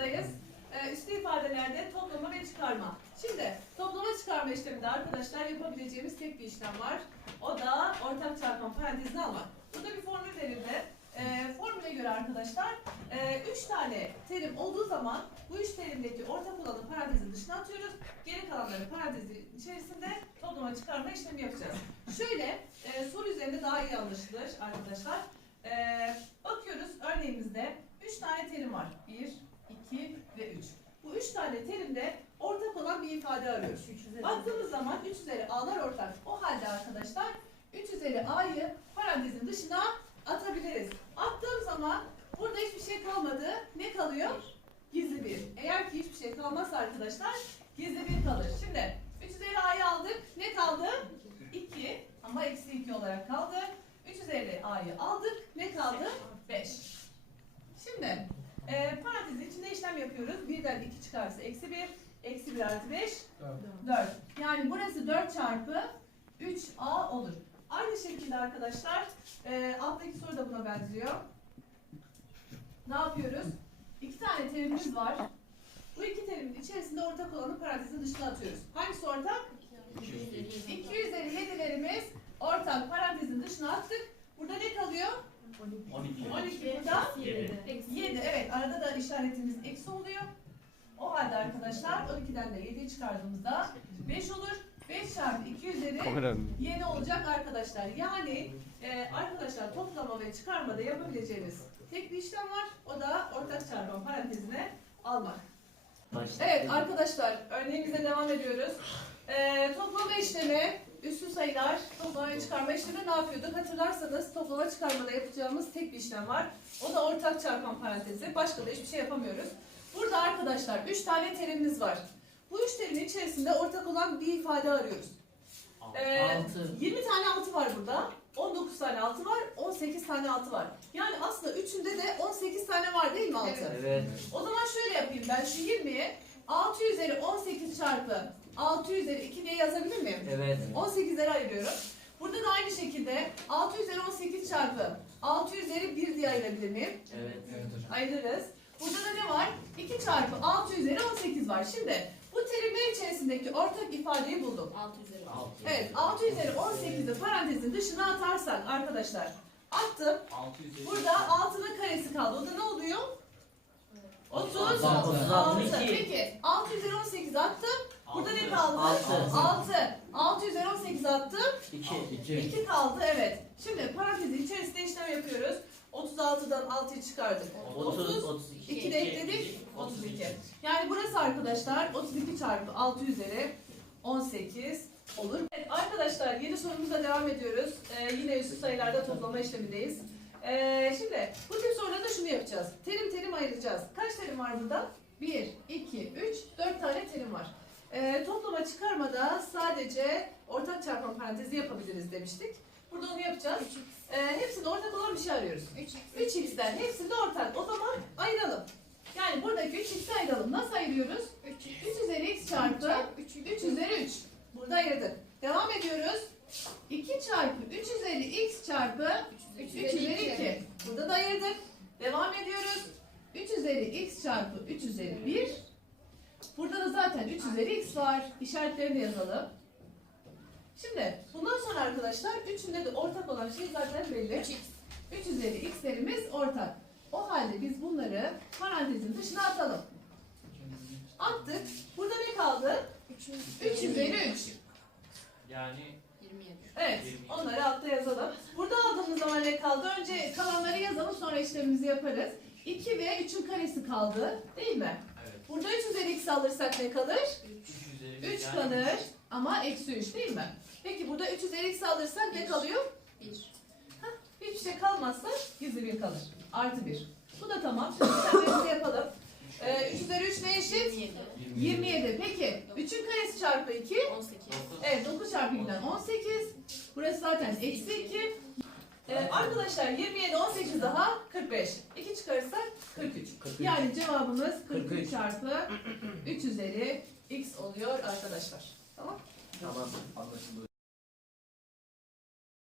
Dayız. Ee, üstü ifadelerde toplama ve çıkarma. Şimdi toplama çıkarma işleminde arkadaşlar yapabileceğimiz tek bir işlem var. O da ortak çarpma parantezini almak. Burada bir formül verildi. Ee, formüle göre arkadaşlar 3 tane terim olduğu zaman bu üç terimdeki ortak olanı parantezin dışına atıyoruz. Geri kalanları parantezin içerisinde toplama çıkarma işlemi yapacağız. Şöyle e, soru üzerinde daha iyi anlaşılır arkadaşlar. Ee, bakıyoruz örneğimizde 3 tane terim var. 1, 2 ve 3. Bu 3 tane terimde ortak olan bir ifade arıyoruz. Baktığımız zaman 3 üzeri a'lar ortak. O halde arkadaşlar 3 üzeri a'yı parantezin dışına atabiliriz. Attığım zaman burada hiçbir şey kalmadı. Ne kalıyor? Gizli bir. Eğer ki hiçbir şey kalmazsa arkadaşlar gizli bir kalır. Şimdi 3 üzeri a'yı aldık. Ne kaldı? 2 ama eksi 2 olarak kaldı. 3 üzeri a'yı aldık. Ne kaldı? 5. Şimdi e, parantezin içinde işlem yapıyoruz. 1'den 2 çıkarsa eksi 1. Eksi 1 artı 5 4. Yani burası 4 çarpı 3a olur. Aynı şekilde arkadaşlar e, alttaki soru da buna benziyor. Ne yapıyoruz? İki tane terimimiz var. Bu iki terimin içerisinde ortak olanı parantezin dışına atıyoruz. Hangisi ortak? 2 üzeri 7'lerimiz ortak parantezin dışına attık. Burada ne kalıyor? 12. 12 burada. 7 evet arada da işaretimiz eksi oluyor. O halde arkadaşlar 12'den de 7'yi çıkardığımızda 5 olur. 5 çarpı 2 üzeri 7 olacak arkadaşlar. Yani e, arkadaşlar toplama ve çıkarmada yapabileceğimiz tek bir işlem var. O da ortak çarpma parantezine almak. Evet arkadaşlar örneğimize devam ediyoruz. Ee, toplama işlemi, üstü sayılar, toplama ve çıkarma işlemi ne yapıyorduk? Hatırlarsanız toplama çıkarmada yapacağımız tek bir işlem var. O da ortak çarpan parantezi. Başka da hiçbir şey yapamıyoruz. Burada arkadaşlar 3 tane terimimiz var. Bu üç terimin içerisinde ortak olan bir ifade arıyoruz. Ee, 20 tane altı var burada. 19 tane altı var. 18 tane altı var. Yani aslında üçünde de 18 tane var değil mi altı? Evet. O zaman şöyle yapayım ben şu 20'yi 6 üzeri 18 çarpı 6 üzeri 2 diye yazabilir miyim? Evet. 18'leri ayırıyorum. Burada da aynı şekilde 6 üzeri 18 çarpı 6 üzeri 1 diye ayırabilir miyim? Evet. Ayırırız. Burada da ne var? 2 çarpı 6 üzeri 18 var. Şimdi bu terimler içerisindeki ortak ifadeyi buldum. 6 üzeri. Evet 6 üzeri 18'i parantezin dışına atarsak arkadaşlar attım. Burada 6'nın karesi kaldı. O da ne oluyor? 30. 36. Peki 6 üzeri 18 attım. Burada ne kaldı? Altı. 6. 6 üzeri 18 attım. 2. 2 kaldı evet. Şimdi parantezin içerisinde işlem yapıyoruz. 36'dan 6'yı çıkardık. 30. 32. 2 de ekledik. 32. Yani burası arkadaşlar 32 çarpı 6 üzeri 18 olur. Evet arkadaşlar yeni sorumuzla devam ediyoruz. Ee, yine üstü sayılarda toplama işlemindeyiz. Ee, şimdi bu tip sorularda şunu yapacağız. Terim terim ayıracağız. Kaç terim var burada? 1, 2, 3, 4 tane terim var. Ee, toplama çıkarmada sadece ortak çarpma parantezi yapabiliriz demiştik. Burada onu yapacağız. Ee, hepsinde ortak olan bir şey arıyoruz. 3 3x'ten hepsinde ortak. O zaman ayıralım. Yani buradaki 3x'i ayıralım. Nasıl ayırıyoruz? 3 üzeri x çarpı 3 üzeri 3. Burada ayırdık. Devam ediyoruz. 2 çarpı 3 üzeri x çarpı 3 üzeri 2. Burada da ayırdık. Devam ediyoruz. 3 üzeri x çarpı 3 üzeri 1. Burada da zaten 3 üzeri x var. İşaretlerini de yazalım. Şimdi bundan sonra arkadaşlar üçünde de ortak olan şey zaten belli. 3x. 3 üzeri x'lerimiz ortak. O halde biz bunları parantezin dışına atalım. Attık. Burada ne kaldı? 3 üzeri 3. Yani 27. Evet, onları altta yazalım. Burada aldığımız zaman ne kaldı? Önce kalanları yazalım, sonra işlemimizi yaparız. 2 ve 3'ün karesi kaldı, değil mi? Burada 3 üzeri x alırsak ne kalır? 3 üzeri 3 kalır ama eksi 3 değil mi? Peki burada 3 üzeri x alırsak ne kalıyor? 1. Hiçbir şey kalmazsa gizli bir kalır. Artı 1. Bu da tamam. Şimdi işlemlerimizi yapalım. Ee, 3 üzeri 3 ne eşit? 27. 27. Peki 3'ün karesi çarpı 2. 18. Evet 9 çarpı 2'den 18. Burası zaten eksi 2. Ee, arkadaşlar 27 18 daha 45. 2 çıkarırsak 43. 43. Yani cevabımız 43 43. çarpı 3 üzeri x oluyor arkadaşlar. Tamam. Tamam. Anlaşıldı.